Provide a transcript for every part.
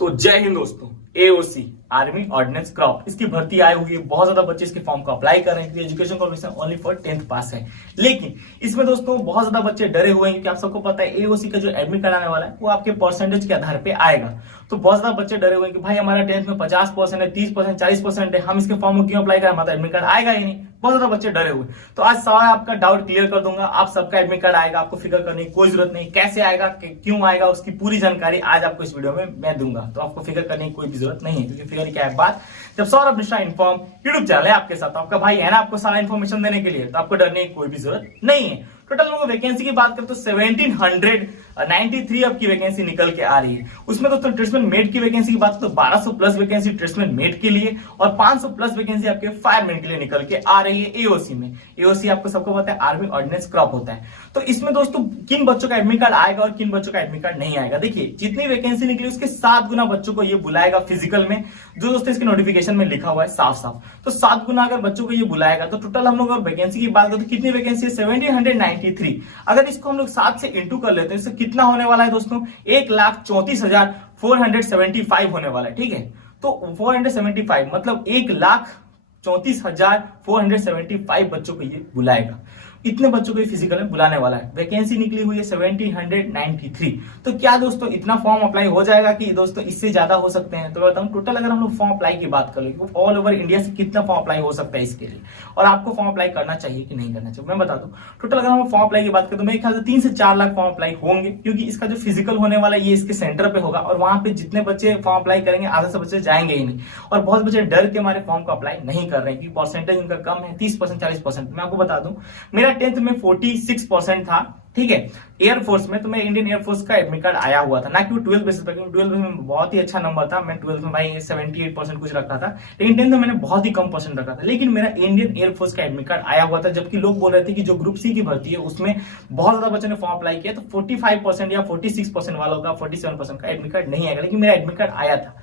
तो जय हिंद दोस्तों। एओसी आर्मी ऑर्डिनेंस क्रॉप इसकी भर्ती आई हुई है। बहुत ज्यादा बच्चे इसके फॉर्म को अप्लाई कर रहे हैं। Education qualification only for 10th पास है। लेकिन इसमें दोस्तों बहुत ज्यादा बच्चे डरे हुए हैं क्योंकि आप सबको पता है एओसी का जो एडमिट कराने वाला है वो आपके परसेंटेज के आधार पे आएगा। तो बहुत ज्यादा बच्चे डरे हुए हैं कि भाई हमारा 10th में 50% है, 30%, 40% है, हम इसके फॉर्म को क्यों अप्लाई करें, हमारा एडमिट कार्ड आएगा ही नहीं। बहुत ज्यादा बच्चे डरे हुए। तो आज सारा आपका डाउट क्लियर कर दूंगा। आप सबका एडमिट कार्ड आएगा, आपको फिक्र करने की कोई जरूरत नहीं। कैसे आएगा, क्यों आएगा, उसकी पूरी जानकारी आज आपको इस वीडियो में मैं दूंगा। तो आपको फिक्र करने की कोई भी जरूरत नहीं है क्योंकि फिक्र क्या है बात, जब Saurabh Mishra inform YouTube channel है आपके साथ, तो आपका भाई है ना आपको सारा इन्फॉर्मेशन देने के लिए, तो आपको डरने की कोई भी जरूरत नहीं है। टोटल लोगों वैकेंसी की बात करें तो 1793 आपकी वैकेंसी निकल के आ रही है। उसमें दोस्तों ट्रेड्समैन मेट की वैकेंसी की बात तो 1200 प्लस वैकेंसी ट्रेड्समैन मेट के लिए और 500 प्लस वैकेंसी आपके फायरमैन के लिए निकल के आ रही है एओसी में। एओसी आपको सबको पता है आर्मी ऑर्डिनेंस क्रॉप होता है। तो इसमें दोस्तों किन बच्चों का एडमिट कार्ड आएगा और किन बच्चों का एडमिट कार्ड नहीं आएगा, देखिए जितनी वैकेंसी निकली उसके 7 गुना बच्चों को ये बुलाएगा फिजिकल में, जो दोस्तों इसके नोटिफिकेशन में लिखा हुआ है साफ साफ। तो 7 गुना अगर बच्चों को ये बुलाएगा तो टोटल हम लोग अगर वैकेंसी की बात करें तो कितनी वैकेंसी है 1793। अगर इसको हम लोग 7 से इंटू कर लेते हैं इससे कितना होने वाला है दोस्तों, 1,34,475 होने वाला है। ठीक है, तो 475 मतलब 1,34,475 बच्चों को ये बुलाएगा। इतने बच्चों को फिजिकल में बुलाने वाला है। वैकेंसी निकली हुई है 1793। तो क्या दोस्तों इतना फॉर्म अप्लाई हो जाएगा कि दोस्तों इससे ज्यादा हो सकते हैं? तो मैं बताऊं टोटल अगर हम लोग फॉर्म अप्लाई की बात करें तो ऑल ओवर इंडिया से कितना फॉर्म अप्लाई हो सकता है इसके लिए, और आपको फॉर्म अप्लाई करना चाहिए कि नहीं करना चाहिए मैं बता दूं। टोटल अगर हम फॉर्म अप्लाई की बात करें तो मेरे ख्याल से 3 से 4 लाख फॉर्म अप्लाई होंगे क्योंकि इसका जो फिजिकल होने वाला है ये इसके सेंटर पे होगा और वहां पे जितने बच्चे फॉर्म अप्लाई करेंगे आधे से बच्चे जाएंगे ही नहीं। और बहुत बच्चे डर के हमारे फॉर्म को अप्लाई नहीं कर रहे हैं क्योंकि परसेंटेज उनका कम है, 30% 40%। मैं आपको बता दूं मेरा 10th में 46% था। ठीक है, एयरफोर्स में तो मैं इंडियन एयरफोर्स का एडमिट कार्ड आया हुआ था, ना कि 12th बेसिस पर। 12th में बहुत ही अच्छा नंबर था, मैं 12th में भाई 78% कुछ रखा था, लेकिन 10th में मैंने बहुत ही कम परसेंट रखा था। लेकिन मेरा इंडियन एयरफोर्स का एडमिट कार्ड आया हुआ था, जबकि लोग बोल रहे थे कि जो ग्रुप सी की भर्ती है उसमें बहुत ज्यादा बच्चों ने फॉर्म अप्लाई किया तो 45% या 46% वालों का 47% का एडमिट कार्ड नहीं आएगा, लेकिन मेरा एडमिट कार्ड आया था।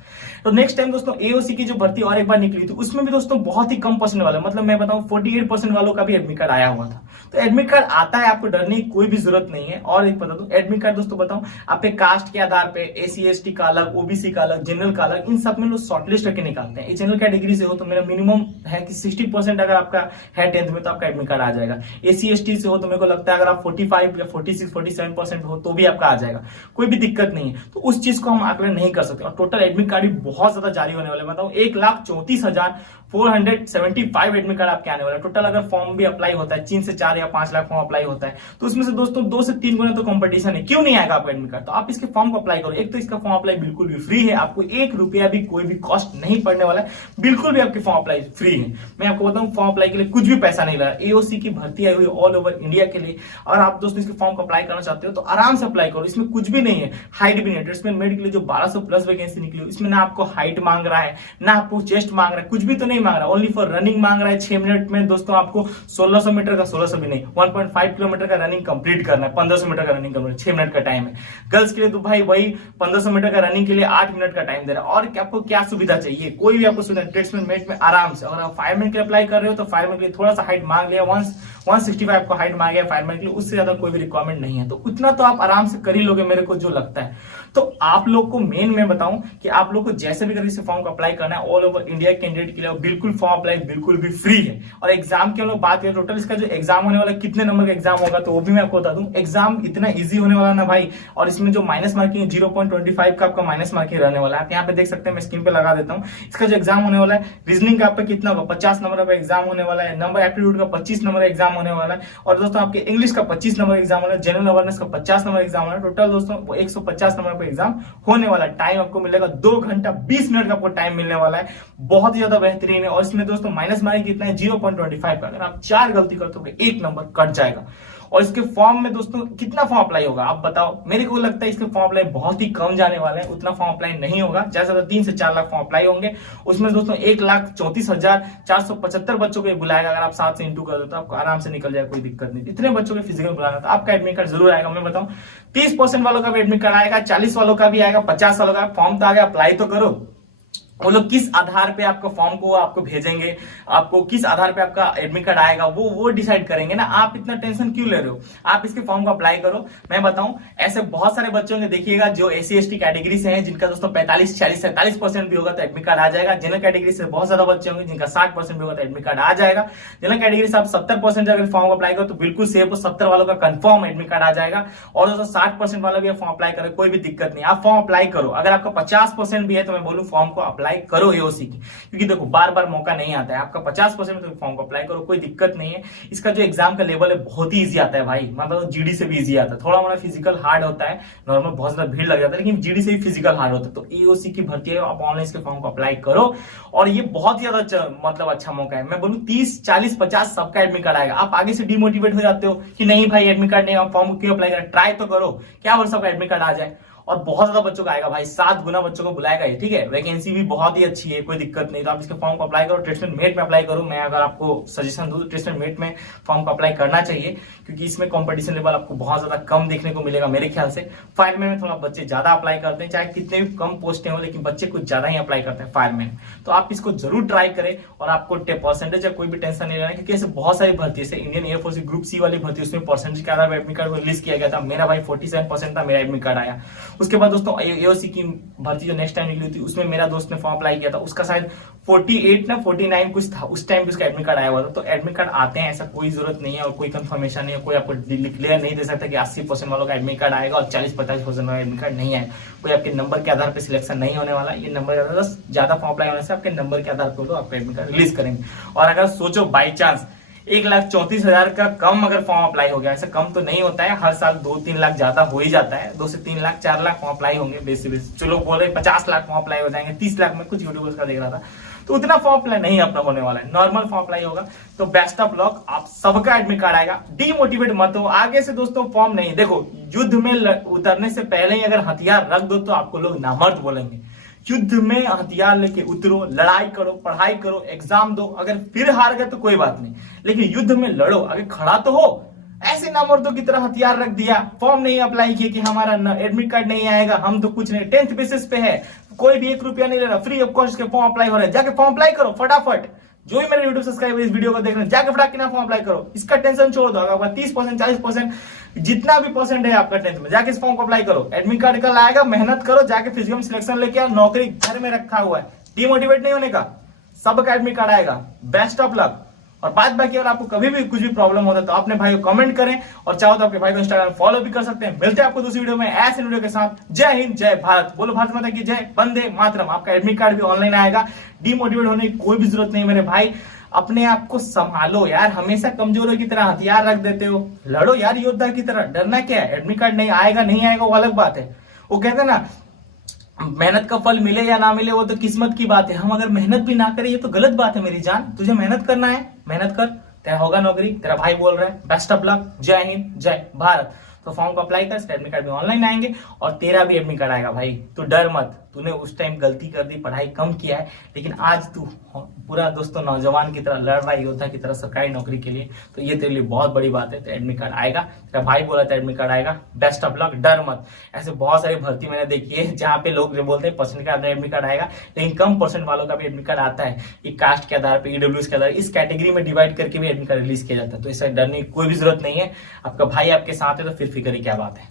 तो नेक्स्ट टाइम दोस्तों एओसी की जो भर्ती और एक बार निकली थी उसमें भी दोस्तों बहुत ही कम परसेंट वाला, मतलब मैं बताऊं 48% वालों का भी एडमिट कार्ड आया हुआ था। तो एडमिट कार्ड आता है, आपको डरने की कोई भी जरूरत नहीं है। और एक बता दूं एडमिट कार्ड दोस्तों बताऊं आपके कास्ट के आधार पे एसी एसटी का अलग, ओबीसी का अलग, जनरल का अलग, इन सब में लोग शॉर्टलिस्ट करके निकालते हैं। जनरल कैटेगरी से हो तो मेरा मिनिमम है कि 60% अगर आपका है 10th में तो आपका एडमिट कार्ड आ जाएगा। एसी एसटी से हो तो मेरे को लगता है अगर आप 45 या 46 47% हो तो भी आपका आ जाएगा, कोई भी दिक्कत नहीं है। तो उस चीज को हम आकलन नहीं कर सकते। और टोटल एडमिट कार्ड भी बहुत ज्यादा जारी होने वाले, बताऊं 1,34,475 एडमिट कार्ड आपके आने वाला है। टोटल अगर फॉर्म भी अप्लाई होता है 3 से 4 या 5 लाख फॉर्म अप्लाई होता है तो उसमें से दोस्तों 2 से 3 गुना तो कंपटीशन है। क्यों नहीं आएगा आपका एडमिट कार्ड? तो आप इसके फॉर्म को अप्लाई करो। एक तो इसका फॉर्म अप्लाई बिल्कुल भी फ्री है, आपको 1 रुपया भी कोई भी कॉस्ट नहीं पड़ने वाला है, बिल्कुल भी आपके फॉर्म अप्लाई फ्री है। मैं आपको बताऊं फॉर्म अप्लाई के लिए कुछ भी पैसा नहीं लगा। एओसी की भर्ती आई हुई ऑल ओवर इंडिया के लिए, और आप दोस्तों इसके फॉर्म को अप्लाई करना चाहते हो तो आराम से अप्लाई करो। इसमें कुछ भी नहीं है, हाइट भी नहीं है। ट्रेड्समैन मेट के लिए जो 1200 प्लस वैकेंसी निकली इसमें ना आपको हाइट मांग रहा है ना आपको चेस्ट मांग रहा है, कुछ भी तो नहीं मांग रहा। ओनली फॉर रनिंग मांग रहा है 6 मिनट में दोस्तों आपको 1600 मीटर का, 1600 भी नहीं 1.5 किलोमीटर का रनिंग कंप्लीट करना है, 1500 मीटर का रनिंग करना है, 6 मिनट का टाइम है। गर्ल्स के लिए तो भाई वही 1500 मीटर का रनिंग के लिए 8 मिनट का टाइम दे रहा है। और आपको क्या सुविधा चाहिए, कोई भी आपको सुविधा ट्रेड्समैन मेट में आराम से। और आप फायरमैन के लिए अप्लाई कर रहे हो तो फायरमैन के लिए थोड़ा सा हाइट मांग लिया, 165 को हाइट मांग गया फायरमैन के लिए, उससे ज्यादा कोई भी रिक्वायरमेंट नहीं है। तो उतना तो आप आराम से कर ही लोगे मेरे को जो लगता है। तो आप लोग को मेन मैं बताऊं कि आप लोग को जैसे भी करके फॉर्म को अप्लाई करना है ऑल ओवर इंडिया कैंडिडेट के लिए बिल्कुल फॉर्म अप्लाई बिल्कुल भी फ्री है। और एग्जाम की हम लोग बात करें टोटल इसका जो एग्जाम होने वाला कितने नंबर का एग्जाम होगा तो वो भी मैं आपको बता दूं। एग्जाम इतना इजी होने वाला ना भाई, और इसमें जो माइनस मार्किंग 0.25 का आपका माइनस मार्किंग रहने वाला है। आप यहाँ पे देख सकते हैं, मैं स्क्रीन पे लगा देता हूँ। इसका जो एग्जाम होने वाला है रीजनिंग का आपका कितना होगा 50 नंबर का एग्जाम होने वाला है। नंबर एप्टीट्यूड का 25 नंबर एग्जाम होने वाला है। और दोस्तों आपके इंग्लिश का 25 नंबर एग्जाम होना है। जनरल अवेयरनेस का 50 नंबर एग्जाम होना है। टोटल दोस्तों 150 नंबर का एग्जाम होने वाला है। टाइम आपको मिलेगा 2 घंटा 20 मिनट का आपको टाइम मिलने वाला है, बहुत ही ज्यादा बेहतरीन है। और इसमें दोस्तों माइनस मार्किंग कितना है 0.25 का, अगर आप 4 गलती करते हो 1 नंबर कट जाएगा। और इसके फॉर्म में दोस्तों कितना फॉर्म अप्लाई होगा आप बताओ? मेरे को लगता है इसके फॉर्म अप्लाई बहुत ही कम जाने वाले हैं, उतना फॉर्म अप्लाई नहीं होगा। ज्यादा 3 से 4 लाख फॉर्म अप्लाई होंगे। उसमें दोस्तों 1,34,475 बच्चों को बुलाएगा। अगर आप 7 से इंटू कर दो तो आपको आराम से निकल जाएगा, कोई दिक्कत नहीं। इतने बच्चों को फिजिकल बुलाना तो आपका एडमिट कार्ड जरूर आएगा। मैं बताऊं 30% वालों का भी एडमिट कार्ड आएगा, 40 वालों का भी आएगा, 50 वालों का। फॉर्म तो आ गया, अप्लाई तो करो। वो लोग किस आधार पे आपका फॉर्म को आपको भेजेंगे, आपको किस आधार पे आपका एडमिट कार्ड आएगा, वो डिसाइड करेंगे ना। आप इतना टेंशन क्यों ले रहे हो? आप इसके फॉर्म को अप्लाई करो। मैं बताऊं, ऐसे बहुत सारे बच्चों ने देखिएगा जो SC/ST कैटेगरी से हैं, जिनका दोस्तों 45, 40, 47% भी होगा तो एडमिट कार्ड आ जाएगा। जनरल कैटेगरी से बहुत ज्यादा बच्चे होंगे जिनका 60% भी होगा तो एडमिट कार्ड आ जाएगा। जनरल कैटेगरी से आप 70% अगर फॉर्म अप्लाई करो तो बिल्कुल सेफ हो, 70 वालों का कंफर्म एडमिट कार्ड आ जाएगा। और दोस्तों 60% वाला भी फॉर्म अप्लाई करो, कोई भी दिक्कत नहीं, आप फॉर्म अप्लाई करो। अगर आपका 50% भी है तो मैं बोलूं फॉर्म को अप्लाई करो AOC की, क्योंकि देखो बार बार मौका नहीं आता है। आपका 50% में तो फॉर्म को अप्लाई करो, कोई दिक्कत नहीं है। इसका जो एग्जाम का लेवल है बहुत ही इजी आता है भाई, मतलब GD से भी इजी आता है। थोड़ा मोड़ा फिजिकल हार्ड होता है, नॉर्मल बहुत ज्यादा भीड़ लग जाता है, लेकिन GD से भी फिजिकल हार्ड होता है। तो AOC की भर्ती है, आप ऑनलाइन इसके फॉर्म को अप्लाई करो। और ये बहुत ज्यादा मतलब अच्छा मौका है। मैं बोलूं 30, 40, 50 सबका एडमिट कार्ड आएगा। आप आगे से डिमोटिवेट हो जाते हो कि नहीं भाई एडमिट कार्ड नहीं, आप फॉर्म क्यों अप्लाई करें, ट्राई तो करो, क्या वर्ष सबका एडमिट कार्ड आ जाए। और बहुत ज्यादा बच्चों का आएगा भाई, 7 गुना बच्चों को बुलाएगा ये, ठीक है। वैकेंसी भी बहुत ही अच्छी है, कोई दिक्कत नहीं। तो आप इसके फॉर्म को अप्लाई करो, टेस्टमेंट मेट में अप्लाई करो। मैं अगर आपको सजेशन दूं, टेस्टमेंट मेट में फॉर्म को अप्लाई करना चाहिए, क्योंकि इसमें कंपटीशन लेवल आपको बहुत ज्यादा कम देखने को मिलेगा मेरे ख्याल से। फायरमैन में थोड़ा बच्चे ज्यादा अप्लाई करते हैं, चाहे कितने भी कम पोस्टें हो, लेकिन बच्चे कुछ ज्यादा ही अप्लाई करते हैं फायरमैन। तो आप इसको जरूर ट्राई करें, और आपको परसेंटेज या कोई भी टेंशन नहीं लेना, क्योंकि ऐसे बहुत सारी भर्ती है। इंडियन एयरफोर्स ग्रुप C वाली भर्ती, उसमें परसेंटेज के आधार पर एडमिट कार्ड रिलीज किया गया था। मेरा भाई 47% था, मेरा एडमिट कार्ड आया। उसके बाद दोस्तों AOC की भर्ती जो नेक्स्ट टाइम निकली थी, उसमें मेरा दोस्त ने फॉर्म अप्लाई किया था, उसका शायद 48 ना 49 कुछ था, उस टाइम उसका एडमिट कार्ड आया हुआ था। तो एडमिट कार्ड आते हैं, ऐसा कोई जरूरत नहीं है, और कोई कंफर्मेशन नहीं है, कोई आपको डिक्लेयर नहीं दे सकता कि 80% वालों का एडमिट कार्ड आएगा और 40-50% वाला एडमिट कार्ड नहीं आएगा। कोई आपके नंबर के आधार पर सिलेक्शन नहीं होने वाला। ये नंबर के आधार पर ज्यादा फॉर्म अप्लाई होने से आपके नंबर के आधार पर आपका एडमिट कार्ड रिलीज करेंगे। और अगर सोचो बाई चांस 1,34,000 का कम अगर फॉर्म अप्लाई हो गया, ऐसा कम तो नहीं होता है, हर साल 2-3 लाख ज्यादा हो ही जाता है, 2 से 3 लाख 4 लाख फॉर्म अप्लाई होंगे बेसिक। चलो बोल रहे 50 लाख फॉर्म अप्लाई हो जाएंगे, 30 लाख में कुछ यूट्यूबर्स का देख रहा था, तो उतना फॉर्म अप्लाई नहीं अपना होने वाला है, नॉर्मल फॉर्म अप्लाई होगा। तो बेस्ट ऑफ लक, आप सबका एडमिट कार्ड आएगा, डीमोटिवेट मत हो। आगे से दोस्तों फॉर्म नहीं, देखो युद्ध में उतरने से पहले ही अगर हथियार रख दो तो आपको लोग नामर्द बोलेंगे। युद्ध में हथियार लेके उतरो, लड़ाई करो, पढ़ाई करो, एग्जाम दो। अगर फिर हार गए तो कोई बात नहीं, लेकिन युद्ध में लड़ो, अगर खड़ा तो हो। ऐसे ना मर्दों की तरह हथियार रख दिया, फॉर्म नहीं अप्लाई किया कि हमारा एडमिट कार्ड नहीं आएगा, हम तो कुछ नहीं, 10th बेसिस पे है, कोई भी 1 रुपया नहीं ले रहा, फ्री ऑफ कॉस्ट के फॉर्म अप्लाई हो रहे हैं। जाके फॉर्म अप्लाई करो फटाफट। जो भी मेरे यूट्यूब सब्सक्राइबर इस वीडियो को देख रहे हैं, जाके फटाक ना फॉर्म अप्लाई करो। इसका टेंशन छोड़ दो, अगर 30%, 40%, जितना भी परसेंट है आपका 10th में, जाके इस फॉर्म को अप्लाई करो। एडमिट कार्ड कल आएगा, मेहनत करो, जाके फिजिकल सिलेक्शन लेके आओ। नौकरी घर में रखा हुआ है, डिमोटिवेट नहीं होने का, सबका एडमिट कार्ड आएगा। Best of luck. और बात बाकी, अगर आपको कभी भी कुछ भी प्रॉब्लम होता है तो अपने भाई को कमेंट करें, और चाहो तो आपके भाई को इंस्टाग्राम फॉलो भी कर सकते हैं। मिलते हैं आपको दूसरी वीडियो में ऐसे वीडियो के साथ। जय हिंद, जय भारत। बोलो भारत माता की जय, वंदे मातरम। आपका एडमिट कार्ड भी ऑनलाइन आएगा, डिमोटिवेट होने की कोई भी जरूरत नहीं मेरे भाई। अपने आप को संभालो यार, हमेशा कमजोरों की तरह हथियार रख देते हो। लड़ो यार योद्धा की तरह, डरना क्या है। एडमिट कार्ड नहीं आएगा, नहीं आएगा वो अलग बात है। वो कहते हैं ना, मेहनत का फल मिले या ना मिले वो तो किस्मत की बात है। हम अगर मेहनत भी ना करें ये तो गलत बात है मेरी जान। तुझे मेहनत करना है, मेहनत कर, तेरा होगा नौकरी। तेरा भाई बोल रहा है, बेस्ट ऑफ लक। जय हिंद, जय भारत। तो फॉर्म को अप्लाई कर, एडमिट कार्ड भी ऑनलाइन आएंगे, और तेरा भी एडमिट कार्ड आएगा भाई। तो डर मत, तूने उस टाइम गलती कर दी, पढ़ाई कम किया है, लेकिन आज तू पूरा दोस्तों नौजवान की तरह लड़ रहा है, योद्धा की तरह सरकारी नौकरी के लिए। तो ये तेरे लिए बहुत बड़ी बात है। तो एडमिट कार्ड आएगा, तेरा भाई बोला था एडमिट कार्ड आएगा, बेस्ट ऑफ लक, डर मत। ऐसे बहुत सारी भर्ती मैंने देखी है जहां पे लोग बोलते हैं परसेंट के आधार एडमिट कार्ड आएगा, लेकिन कम परसेंट वालों का भी एडमिट कार्ड आता है। ये कास्ट के आधार पर, EWS के आधार, इस कैटेगरी में डिवाइड करके भी एडमिट कार्ड रिलीज किया जाता है। तो इससे डरने की कोई भी जरूरत नहीं है। आपका भाई आपके साथ है तो फिर फिक्र की क्या बात है।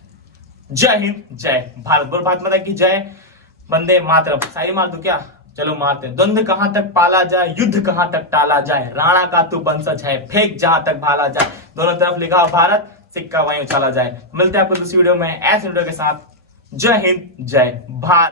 जय हिंद, जय भारत। बोल भारत माता की जय, वंदे मातरम। शायरी मार दो क्या? चलो मारते हैं। द्वंद्व कहां तक पाला जाए, युद्ध कहां तक टाला जाए, राणा का तू वंशज है, फेंक जहां तक भाला जाए। दोनों तरफ लिखा भारत, सिक्का वहीं उछाला जाए। मिलते हैं आपको दूसरी वीडियो में ऐसे वीडियो के साथ। जय हिंद, जय भारत।